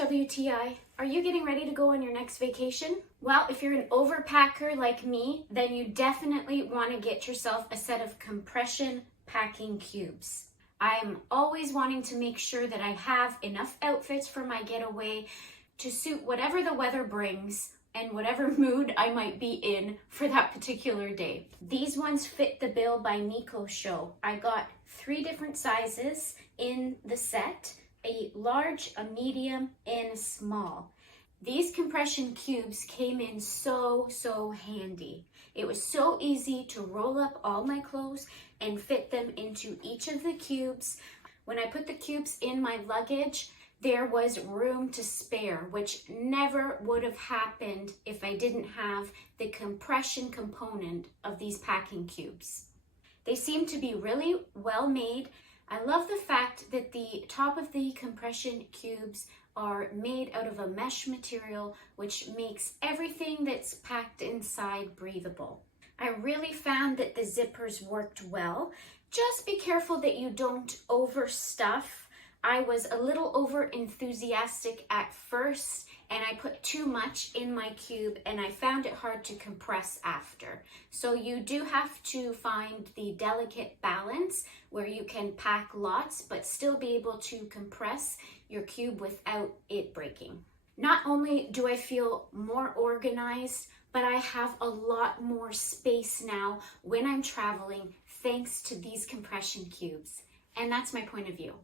WTI, are you getting ready to go on your next vacation? Well, if you're an overpacker like me, then you definitely want to get yourself a set of compression packing cubes. I'm always wanting to make sure that I have enough outfits for my getaway to suit whatever the weather brings and whatever mood I might be in for that particular day. These ones fit the bill by NICOSHOW. I got 3 different sizes in the set: a large, a medium, and a small. These compression cubes came in so handy. It was so easy to roll up all my clothes and fit them into each of the cubes. When I put the cubes in my luggage, there was room to spare, which never would have happened if I didn't have the compression component of these packing cubes. They seem to be really well made. I love the fact that the top of the compression cubes are made out of a mesh material, which makes everything that's packed inside breathable. I really found that the zippers worked well. Just be careful that you don't overstuff. I was a little over enthusiastic at first, and I put too much in my cube, and I found it hard to compress after. So you do have to find the delicate balance where you can pack lots but still be able to compress your cube without it breaking. Not only do I feel more organized, but I have a lot more space now when I'm traveling thanks to these compression cubes. And that's my point of view.